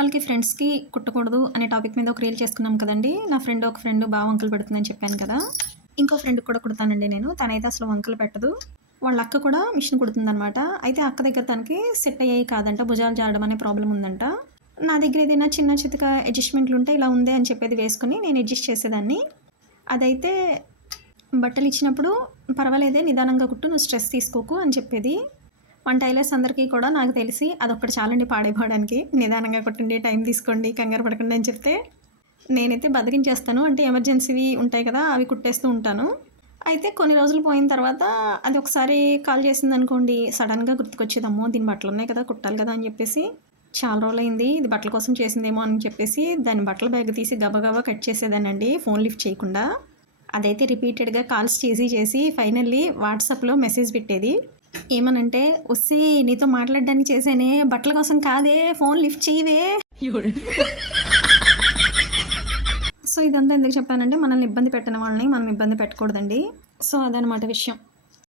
అవసరాలకి ఫ్రెండ్స్కి కుట్టకూడదు అనే టాపిక్ మీద ఒక రీల్ చేసుకున్నాం కదండి. నా ఫ్రెండ్ ఒక ఫ్రెండ్ బాగా వంకలు పెడుతుందని చెప్పాను కదా. ఇంకో ఫ్రెండ్కి కూడా కుడతానండి నేను. తనైతే అసలు వంకలు పెట్టదు. వాళ్ళ అక్క కూడా మిషన్ కుడుతుందనమాట అయితే అక్క దగ్గర తనకి సెట్ అయ్యాయి కాదంట భుజాలు జారడం అనే ప్రాబ్లం ఉందంట. నా దగ్గర ఏదైనా చిన్న చితక అడ్జస్ట్మెంట్లు ఉంటే ఇలా ఉంది అని చెప్పేది వేసుకుని నేను అడ్జస్ట్ చేసేదాన్ని. అదైతే బట్టలు ఇచ్చినప్పుడు పర్వాలేదే నిదానంగా కుట్టు నువ్వు స్ట్రెస్ తీసుకోకు అని చెప్పేది. మన టైలర్స్ అందరికీ కూడా నాకు తెలిసి అదొక్కటి చాలండి పాడైపోవడానికి. నిదానంగా కుట్టండి టైం తీసుకోండి కంగారు పడకండి అని చెప్తే నేనైతే బతికించేస్తాను అంటే ఎమర్జెన్సీవి ఉంటాయి కదా అవి కుట్టేస్తూ ఉంటాను. అయితే కొన్ని రోజులు పోయిన తర్వాత అది ఒకసారి కాల్ చేసింది అనుకోండి సడన్గా గుర్తుకొచ్చేదమ్మో దీని బట్టలు ఉన్నాయి కదా కుట్టాలి కదా అని చెప్పేసి చాలా రోజులైంది ఇది బట్టల కోసం చేసిందేమో అని చెప్పేసి దాని బట్టల బ్యాగ్ తీసి గబగబా కట్ చేసేదానండి ఫోన్ లిఫ్ట్ చేయకుండా. అదైతే రిపీటెడ్గా కాల్స్ చేసి చేసి ఫైనల్లీ వాట్సాప్లో మెసేజ్ పెట్టేది. ఏమనంటే వస్తే నీతో మాట్లాడడానికి చేసేనే బట్టల కోసం కాదే ఫోన్ లిఫ్ట్ చేయవే సో ఇదంతా ఎందుకు చెప్పానంటే మనల్ని ఇబ్బంది పెట్టిన వాళ్ళని మనం ఇబ్బంది పెట్టకూడదండి. సో అదనమాట విషయం.